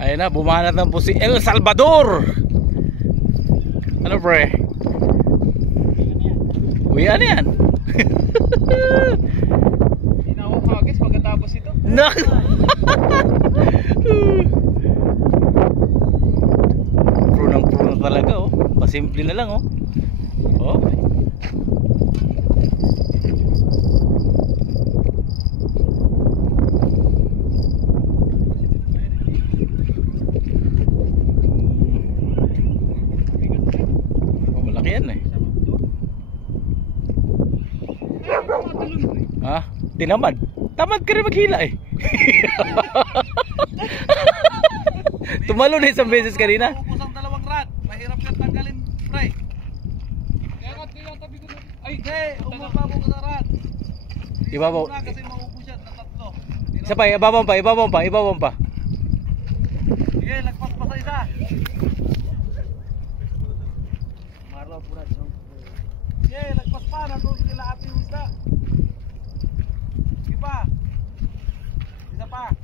Ayun na, bumanat na po si El Salvador. Ano pre? Uy, ano yan? Hindi na ako kagis pagkatapos ito. Prunang talaga oh. Pasimple na lang oh. Oh. Oh, malaki yan eh. Ha? Tinamad. Tamad ka rin maghila eh. Tumalo na isang beses kanina. Pusang dalawang rad. Mahirap ka tanggalin, pre. Kaya nga tinatabi ko na. Ay, hindi. Umababo ka sa rad. Ibabaw. Kasi maubos yan na tatlo. Isa pa, ibabaw pa. Sige, lagpas pa sa isa. Marlo, pura. Sige, lagpas pa. Nandun sila ati yung isda. Sige pa. Isa pa.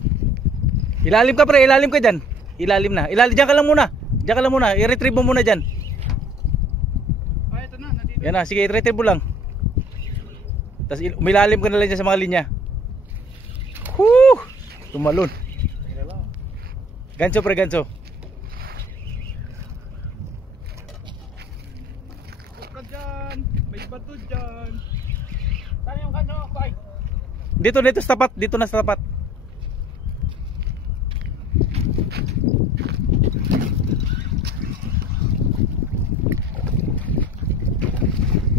Ilalim ka pre, ilalim ka dyan. Ilalim na. Diyan ka lang muna. I-retrieve mo muna dyan. Ay, ito na. Nandito. Yan na, sige, i-retrieve mo lang. Tapos umilalim ka na lang dyan sa mga linya. Whoo! Tumalon. Ganso pre, ganso. Ka dyan. May bato dyan. Saan yung kanyo? Bye. Dito sa tapat. Dito na sa tapat.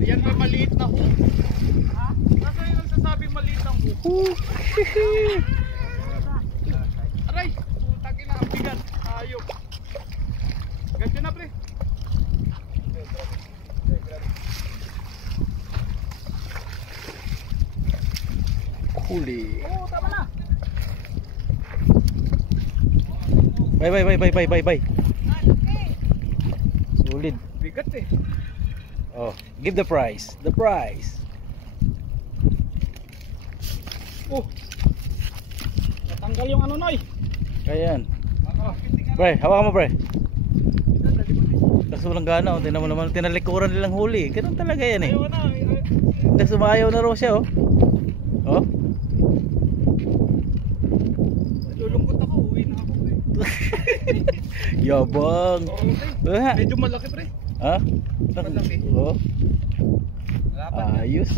Yan may maliit na hook. Ha? Nasa yung nagsasabing maliit na hook? Aray! Putang ina, ang bigat. Ayok. Ganyan na, pre. Huli. Oo, tama na. Bye. Solid. Bigat eh. Oh, give the prize. The prize. Oh. Natanggal yung ano, Noy. Ayan. Pre, hawakan mo pre. Tapos walang gana oh. Tingnan mo naman, tinalikuran nilang huli. Ganun talaga yan eh. Ayaw na. Tapos sumayaw na raw siya oh. Oh. Lulungkot ako, uwi na ako, pre. Yabang. Medyo malaki, pre. Ha? Malaki. Oh. Dapat Ayos.